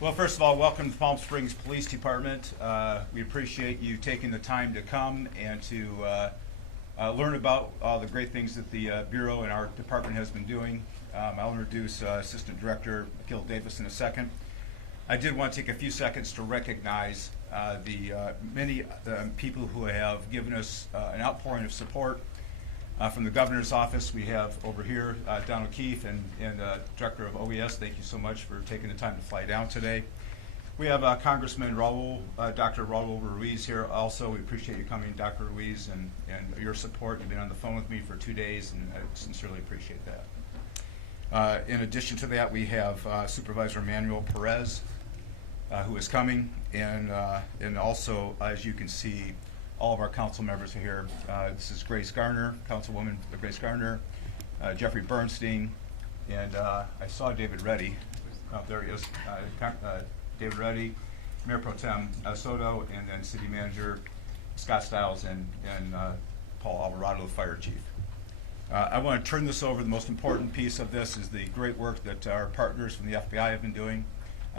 Well, first of all, welcome to Palm Springs Police Department. We appreciate you taking the time to come and to learn about all the great things that the Bureau and our department has been doing. I'll introduce Assistant Director Akil Davis in a second. I did want to take a few seconds to recognize the many people who have given us an outpouring of support. From the Governor's Office, we have over here Don O'Keefe and Director of OES. Thank you so much for taking the time to fly down today. We have Congressman Dr. Raul Ruiz here also. We appreciate you coming, Dr. Ruiz, and your support. You've been on the phone with me for 2 days, and I sincerely appreciate that. In addition to that, we have Supervisor Manuel Perez, who is coming, and also, as you can see, all of our council members are here. This is Grace Garner, Councilwoman Grace Garner, Jeffrey Bernstein, and I saw David Reddy. Oh, there he is. David Reddy, Mayor Pro Tem Soto, and then City Manager Scott Stiles and Paul Alvarado, the Fire Chief. I want to turn this over. The most important piece of this is the great work that our partners from the FBI have been doing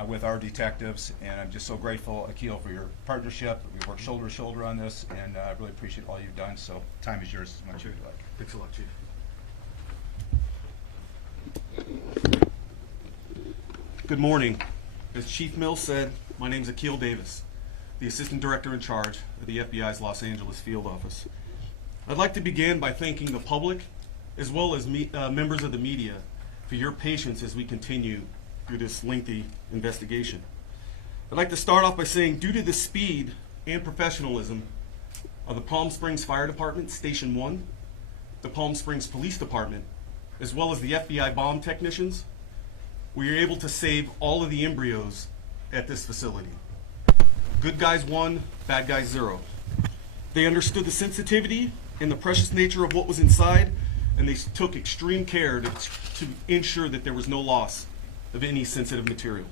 with our detectives, and I'm just so grateful, Akil, for your partnership. We work shoulder to shoulder on this, and I really appreciate all you've done. So, time is yours as much as you'd like. Thanks a lot, Chief. Good morning. As Chief Mills said, my name is Akil Davis, the Assistant Director in charge of the FBI's Los Angeles Field Office. I'd like to begin by thanking the public, as well as members of the media, for your patience as we continue through this lengthy investigation. I'd like to start off by saying, due to the speed and professionalism of the Palm Springs Fire Department, Station 1, the Palm Springs Police Department, as well as the FBI bomb technicians, we were able to save all of the embryos at this facility. Good guys 1, bad guys 0. They understood the sensitivity and the precious nature of what was inside, and they took extreme care to ensure that there was no loss of any sensitive material.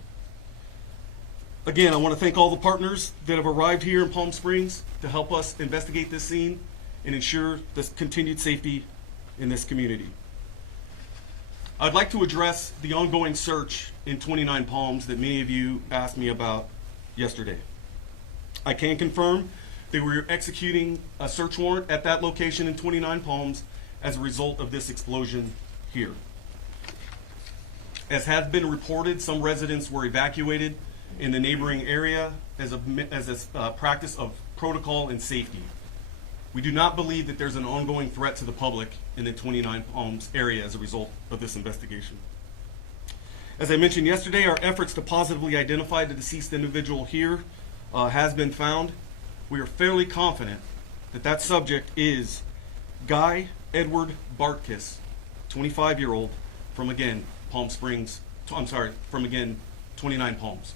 Again, I want to thank all the partners that have arrived here in Palm Springs to help us investigate this scene and ensure the continued safety in this community. I'd like to address the ongoing search in 29 Palms that many of you asked me about yesterday. I can confirm that we are executing a search warrant at that location in 29 Palms as a result of this explosion here. As has been reported, some residents were evacuated in the neighboring area as a practice of protocol and safety. We do not believe that there's an ongoing threat to the public in the 29 Palms area as a result of this investigation. As I mentioned yesterday, our efforts to positively identify the deceased individual here has been found. We are fairly confident that that subject is Guy Edward Bartkiss, 25-year-old, from again, Palm Springs, from again, 29 Palms.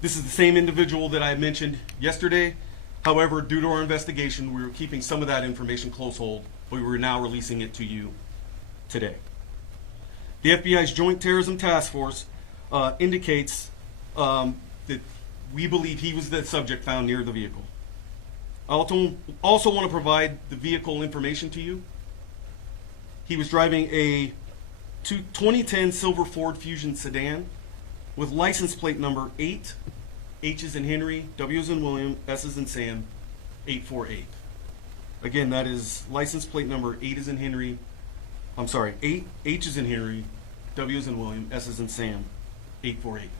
This is the same individual that I mentioned yesterday. However, due to our investigation, we were keeping some of that information close hold, but we were now releasing it to you today. The FBI's Joint Terrorism Task Force indicates that we believe he was the subject found near the vehicle. I also want to provide the vehicle information to you. He was driving a 2010 silver Ford Fusion sedan with license plate number 8, H as in Henry, W as in William, S as in Sam, 848. Again, that is license plate number 8 as in Henry, 8, H as in Henry, W as in William, S as in Sam, 848.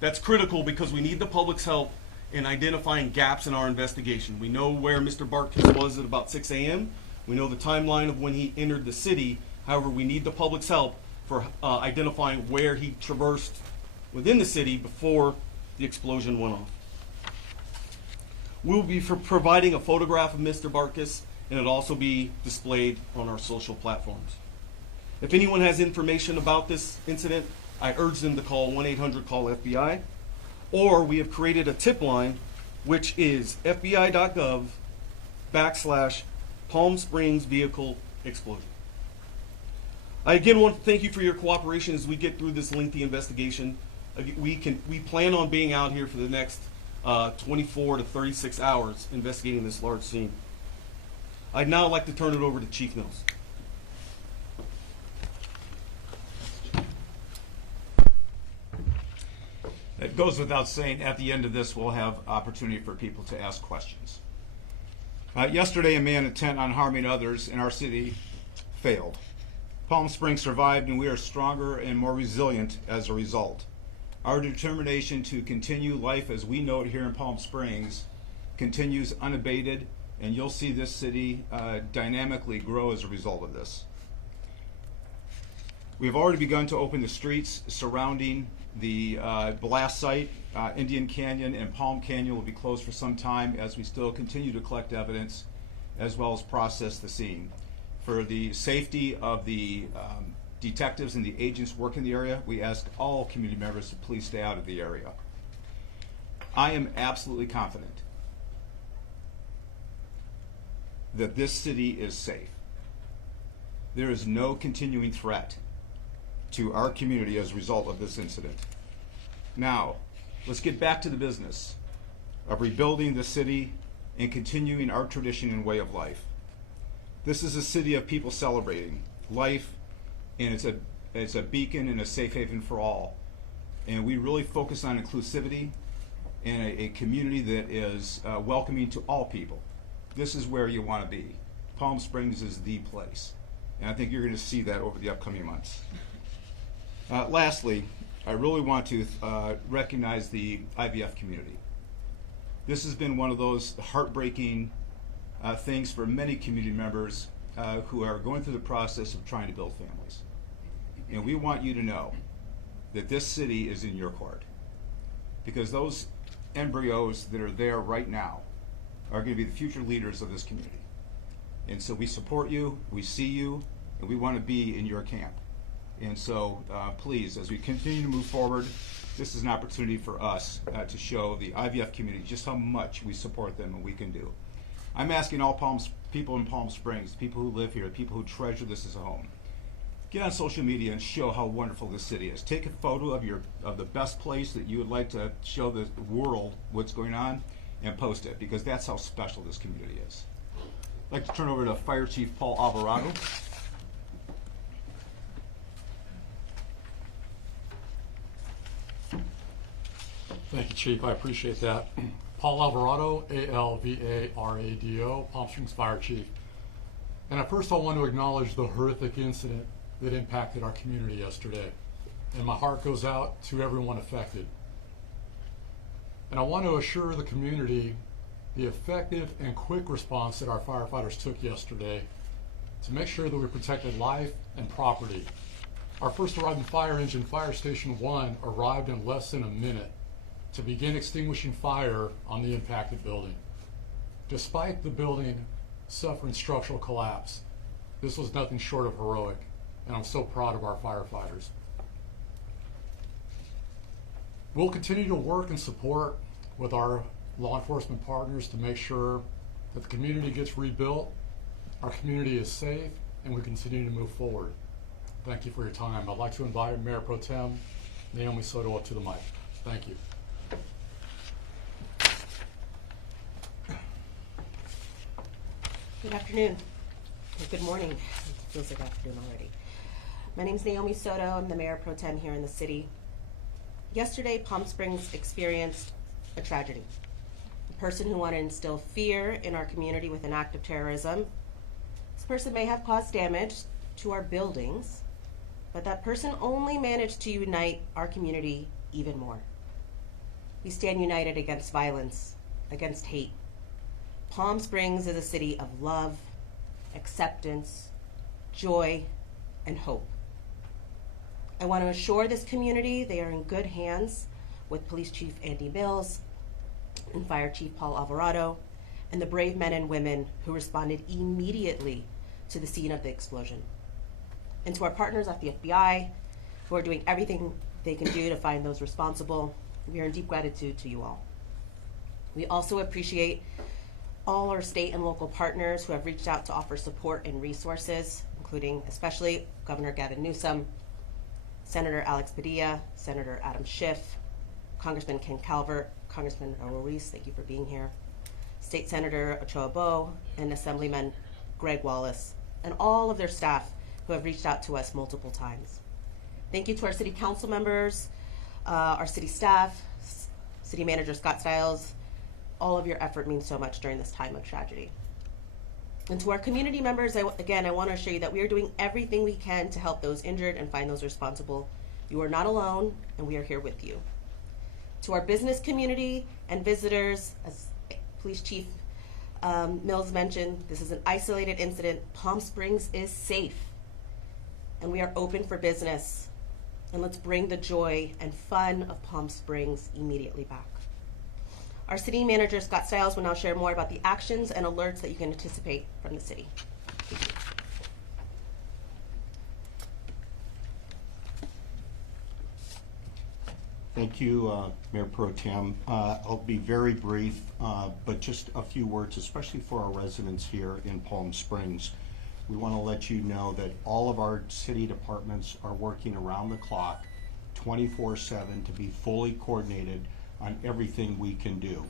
That's critical because we need the public's help in identifying gaps in our investigation. We know where Mr. Bartkiss was at about 6 a.m. We know the timeline of when he entered the city. However, we need the public's help for identifying where he traversed within the city before the explosion went off. We'll be providing a photograph of Mr. Bartkiss, and it'll also be displayed on our social platforms. If anyone has information about this incident, I urge them to call 1-800-CALL-FBI, or we have created a tip line, which is fbi.gov/Palm Springs vehicle explosion. I again want to thank you for your cooperation as we get through this lengthy investigation. We plan on being out here for the next 24 to 36 hours investigating this large scene. I'd now like to turn it over to Chief Mills. it goes without saying, at the end of this, we'll have opportunity for people to ask questions. Yesterday, a man intent on harming others in our city failed. Palm Springs survived, and we are stronger and more resilient as a result. Our determination to continue life as we know it here in Palm Springs continues unabated, and you'll see this city dynamically grow as a result of this. We've already begun to open the streets surrounding the blast site. Indian Canyon and Palm Canyon will be closed for some time as we still continue to collect evidence as well as process the scene. For the safety of the detectives and the agents working the area, we ask all community members to please stay out of the area. I am absolutely confident that this city is safe. There is no continuing threat to our community as a result of this incident. Now, let's get back to the business of rebuilding the city and continuing our tradition and way of life. This is a city of people celebrating life, and it's a beacon and a safe haven for all. And we really focus on inclusivity and a community that is welcoming to all people. This is where you want to be. Palm Springs is the place. And I think you're going to see that over the upcoming months. Lastly, I really want to recognize the IVF community. This has been one of those heartbreaking things for many community members who are going through the process of trying to build families. And we want you to know that this city is in your court, because those embryos that are there right now are going to be the future leaders of this community. And so we support you, we see you, and we want to be in your camp. And so please, as we continue to move forward, this is an opportunity for us to show the IVF community just how much we support them and we can do. I'm asking all people in Palm Springs, people who live here, people who treasure this as a home, get on social media and show how wonderful this city is. Take a photo of the best place that you would like to show the world what's going on and post it, because that's how special this community is. I'd like to turn over to Fire Chief Paul Alvarado. Thank you, Chief. I appreciate that. Paul Alvarado, A-L-V-A-R-A-D-O, Palm Springs Fire Chief. And at first I want to acknowledge the horrific incident that impacted our community yesterday. And my heart goes out to everyone affected. And I want to assure the community the effective and quick response that our firefighters took yesterday to make sure that we protected life and property. Our first arriving fire engine, Fire Station 1, arrived in less than a minute to begin extinguishing fire on the impacted building. Despite the building suffering structural collapse, this was nothing short of heroic, and I'm so proud of our firefighters. We'll continue to work and support with our law enforcement partners to make sure that the community gets rebuilt, our community is safe, and we continue to move forward. Thank you for your time. I'd like to invite Mayor Pro Tem Naomi Soto up to the mic. Thank you. Good afternoon, or good morning. It feels like afternoon already. My name is Naomi Soto. I'm the Mayor Pro Tem here in the city. Yesterday, Palm Springs experienced a tragedy. A person who wanted to instill fear in our community with an act of terrorism. This person may have caused damage to our buildings, but that person only managed to unite our community even more. We stand united against violence, against hate. Palm Springs is a city of love, acceptance, joy, and hope. I want to assure this community they are in good hands with Police Chief Andy Mills and Fire Chief Paul Alvarado and the brave men and women who responded immediately to the scene of the explosion. And to our partners at the FBI, who are doing everything they can do to find those responsible, we are in deep gratitude to you all. We also appreciate all our state and local partners who have reached out to offer support and resources, including especially Governor Gavin Newsom, Senator Alex Padilla, Senator Adam Schiff, Congressman Ken Calvert, Congressman Raul Ruiz, thank you for being here, State Senator Ochoa Bo, and Assemblyman Greg Wallace, and all of their staff who have reached out to us multiple times. Thank you to our city council members, our city staff, City Manager Scott Stiles, all of your effort means so much during this time of tragedy. And to our community members, I want to assure you that we are doing everything we can to help those injured and find those responsible. You are not alone, and we are here with you. To our business community and visitors, as Police Chief Mills mentioned, this is an isolated incident. Palm Springs is safe, and we are open for business. And let's bring the joy and fun of Palm Springs immediately back. Our City Manager, Scott Stiles, will now share more about the actions and alerts that you can anticipate from the city. Thank you. Thank you, Mayor Pro Tem. I'll be very brief, but just a few words, especially for our residents here in Palm Springs. We want to let you know that all of our city departments are working around the clock, 24/7, to be fully coordinated on everything we can do,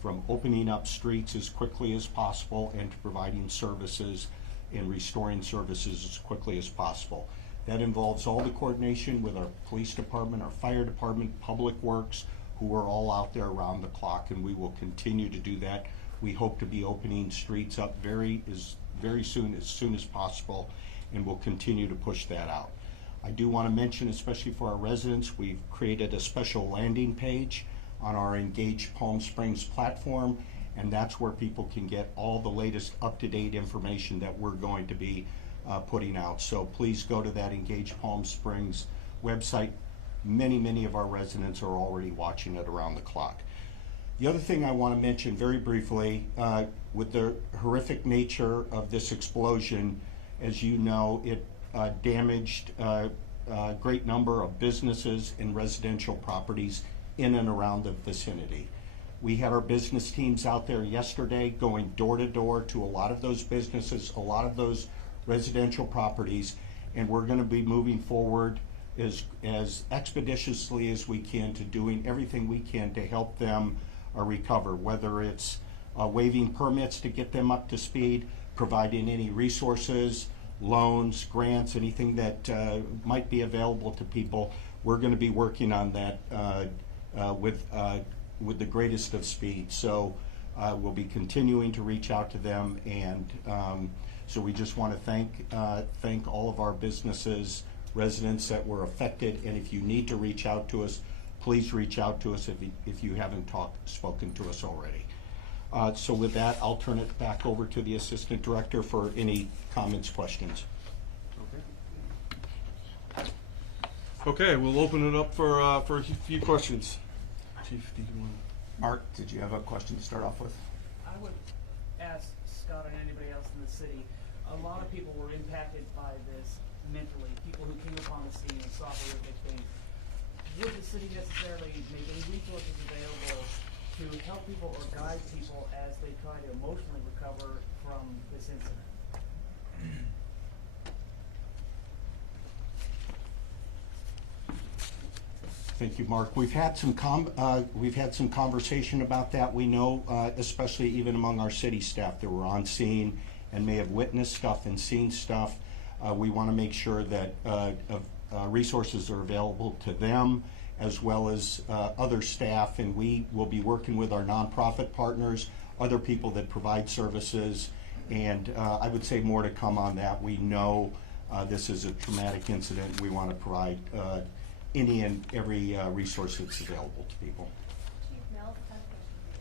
from opening up streets as quickly as possible and to providing services and restoring services as quickly as possible. That involves all the coordination with our police department, our fire department, public works, who are all out there around the clock, and we will continue to do that. We hope to be opening streets up very soon as possible, and we'll continue to push that out. I do want to mention, especially for our residents, we've created a special landing page on our Engage Palm Springs platform, and that's where people can get all the latest up-to-date information that we're going to be putting out. So please go to that Engage Palm Springs website. Many of our residents are already watching it around the clock. The other thing I want to mention very briefly, with the horrific nature of this explosion, as you know, it damaged a great number of businesses and residential properties in and around the vicinity. We had our business teams out there yesterday going door to door to a lot of those businesses, a lot of those residential properties, and we're going to be moving forward as expeditiously as we can to doing everything we can to help them recover, whether it's waiving permits to get them up to speed, providing any resources, loans, grants, anything that might be available to people. We're going to be working on that with the greatest of speed. So we'll be continuing to reach out to them, and so we just want to thank all of our businesses, residents that were affected, and if you need to reach out to us, please reach out to us if you haven't spoken to us already. So with that, I'll turn it back over to the Assistant Director for any comments, questions. Okay, we'll open it up for a few questions. Chief, do you want? Mark, did you have a question to start off with? I would ask Scott and anybody else in the city, a lot of people were impacted by this mentally, people who came upon the scene and saw horrific things. Would the city necessarily make any resources available to help people or guide people as they try to emotionally recover from this incident? Thank you, Mark. We've had some conversation about that. We know, especially even among our city staff that were on scene and may have witnessed stuff and seen stuff. We want to make sure that resources are available to them as well as other staff, and we will be working with our nonprofit partners, other people that provide services, and I would say more to come on that. We know this is a traumatic incident. We want to provide any and every resource that's available to people. Chief Mills, I have a question for you.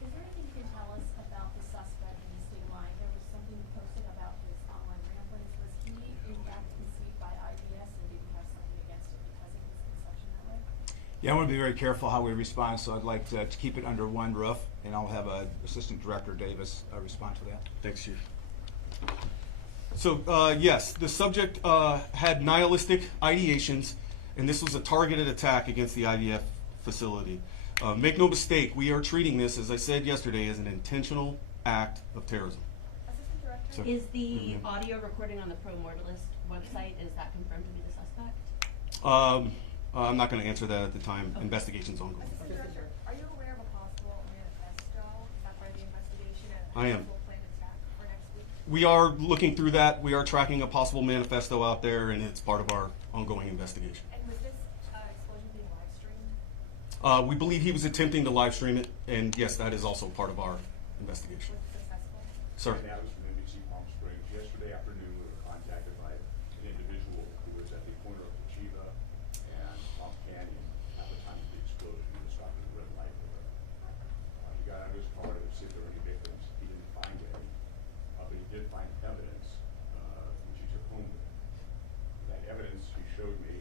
Is there anything you can tell us about the suspect in the state of mind? There was something posted about his online ramblings. Was he in fact conceived by IDS, and did he have something against it because of his conception that way? Yeah, I want to be very careful how we respond, so I'd like to keep it under one roof, and I'll have Assistant Director Davis respond to that. Thanks, Chief. So, yes, the subject had nihilistic ideations, and this was a targeted attack against the IDF facility. Make no mistake, we are treating this, as I said yesterday, as an intentional act of terrorism. Assistant Director? So- Is the audio recording on the Pro Mortalist website, is that confirmed to be the suspect? I'm not going to answer that at the time. Okay. Investigation's ongoing. Assistant Director, are you aware of a possible manifesto that part of the investigation and I am. possible planned attack for next week? We are looking through that. We are tracking a possible manifesto out there, and it's part of our ongoing investigation. And was this We believe he was attempting to live stream it, and yes, that is also part of our investigation. Was successful? Sir? And that was from NBC Palm Springs. Yesterday afternoon, we were contacted by an individual who was at the corner of Chiva and Palm Canyon at the time of the explosion. He was stopping at the red light there. He got out of his car to see if there were any victims. He didn't find any, but he did find evidence, which he took home with him. That evidence he showed me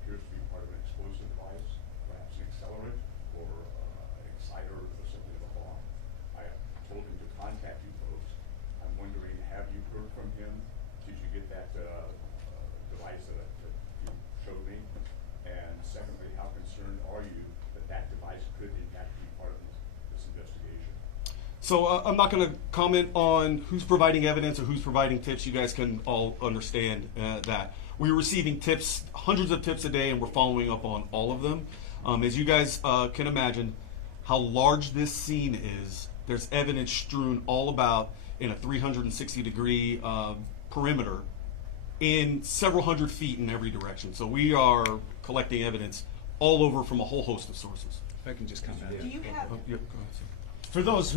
appears to be part of an explosive device, perhaps an accelerant or an exciter or something of a bomb. I told him to contact you folks. I'm wondering, have you heard from him? Did you get that device that you showed me? And secondly, how concerned are you that that device could in fact be part of this investigation? So I'm not going to comment on who's providing evidence or who's providing tips. You guys can all understand that. We're receiving tips, hundreds of tips a day, and we're following up on all of them. As you guys can imagine, how large this scene is, there's evidence strewn all about in a 360-degree perimeter in several hundred feet in every direction. So we are collecting evidence all over from a whole host of sources. If I can just comment. Do you have, Yep, go ahead, sir. For those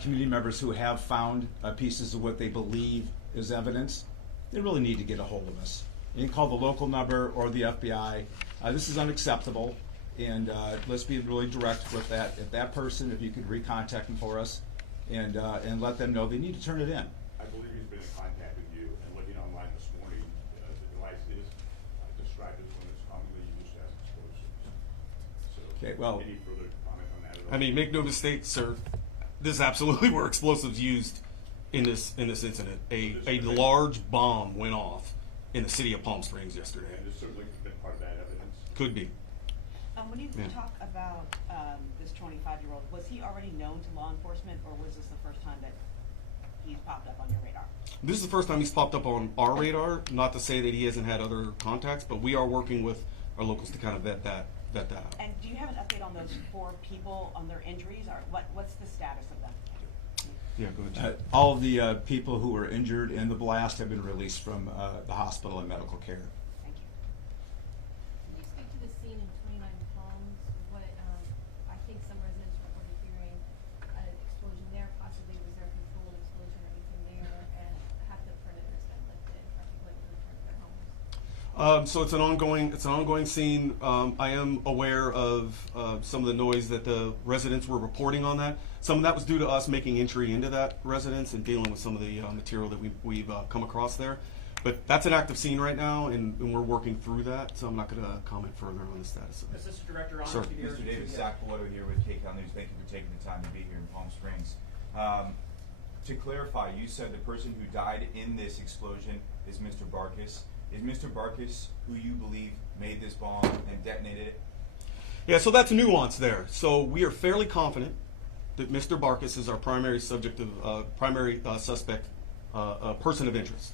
community members who have found pieces of what they believe is evidence, they really need to get a hold of us. You can call the local number or the FBI. This is unacceptable, and let's be really direct with that. If that person, if you could recontact them for us, and let them know they need to turn it in. I believe he's been in contact with you, and looking online this morning, the device is described as one that's commonly used as explosives. So, Okay, well- any further comment on that at all? I mean, make no mistake, sir. This absolutely were explosives used in this incident. A large bomb went off in the city of Palm Springs yesterday. And this certainly could have been part of that evidence. Could be. When you Yeah. talk about this 25-year-old, was he already known to law enforcement, or was this the first time that he's popped up on your radar? This is the first time he's popped up on our radar. Not to say that he hasn't had other contacts, but we are working with our locals to kind of vet that out. And do you have an update on those 4 people, on their injuries, or what's the status of them? Yeah, go ahead. All of the people who were injured in the blast have been released from the hospital and medical care. Thank you. Can you speak to the scene in 29 Palms? What, I think some residents reported hearing an explosion there, possibly was there a controlled explosion or anything there, and have the perimeters been lifted? Are people able to return to their homes? So it's an ongoing scene. I am aware of some of the noise that the residents were reporting on that. Some of that was due to us making entry into that residence and dealing with some of the material that we've come across there. But that's an active scene right now, and we're working through that. So I'm not going to comment further on the status of it. Assistant Director, Sir. Honesty Mr. Davis, Akquille here with KCAL News. Thank you for taking the time to be here in Palm Springs. To clarify, you said the person who died in this explosion is Mr. Barkis. Is Mr. Barkis who you believe made this bomb and detonated it? Yeah, so that's nuance there. So we are fairly confident that Mr. Barkis is our primary suspect, person of interest.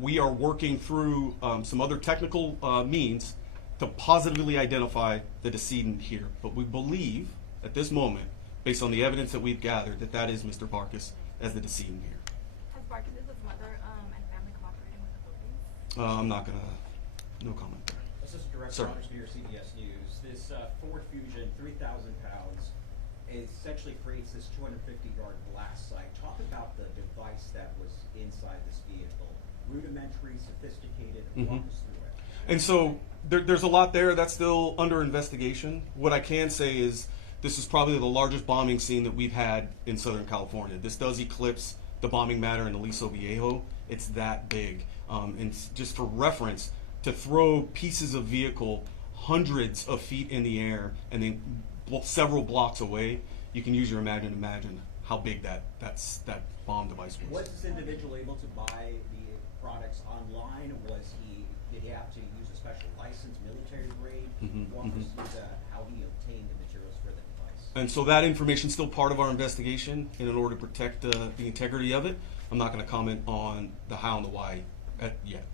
We are working through some other technical means to positively identify the decedent here. But we believe at this moment, based on the evidence that we've gathered, that is Mr. Barkis as the decedent here. Has Barkis' mother and family cooperating with the police? I'm not going to, no comment there. Assistant Director, Sir. Honors Speaker, CBS News. This Ford Fusion, 3,000 pounds, essentially creates this 250-yard blast site. Talk about the device that was inside this vehicle. Rudimentary, sophisticated, walk us through it. And so there's a lot there that's still under investigation. What I can say is this is probably the largest bombing scene that we've had in Southern California. This does eclipse the bombing matter in Aliso Viejo. It's that big. And just for reference, to throw pieces of vehicle hundreds of feet in the air and then several blocks away, you can use your imagination to imagine how big that bomb device was. Was this individual able to buy the products online? Did he have to use a special license, military grade? Walk us through how he obtained the materials for the device. And so that information is still part of our investigation, and in order to protect the integrity of it, I'm not going to comment on the how and the why yet.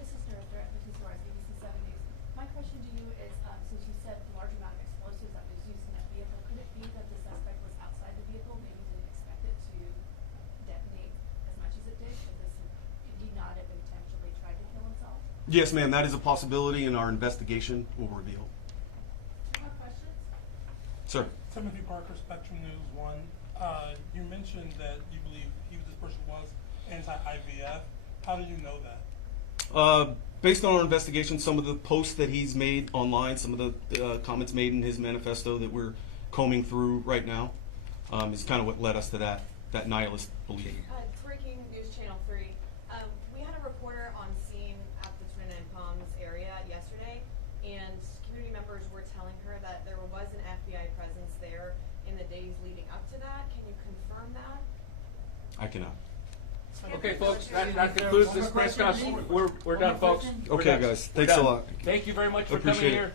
This is Director Suarez, ABC 7 News. My question to you is, since you said the large amount of explosives that was used in that vehicle, could it be that the suspect was outside the vehicle, maybe didn't expect it to detonate as much as it did? Did he not have intentionally tried to kill himself? Yes, ma'am, that is a possibility, and our investigation will reveal. More questions? Sir. Timothy Parker, Spectrum News 1. You mentioned that you believe this person was anti-IVF. How do you know that? Based on our investigation, some of the posts that he's made online, some of the comments made in his manifesto that we're combing through right now, is kind of what led us to that nihilist belief. Breaking News Channel 3. We had a reporter on scene at the Twin and Palms area yesterday, and community members were telling her that there was an FBI presence there in the days leading up to that. Can you confirm that? I cannot. Okay, folks, that concludes this press conference. We're done, folks. Okay, guys, thanks a lot. Thank you very much for Appreciate coming it. here.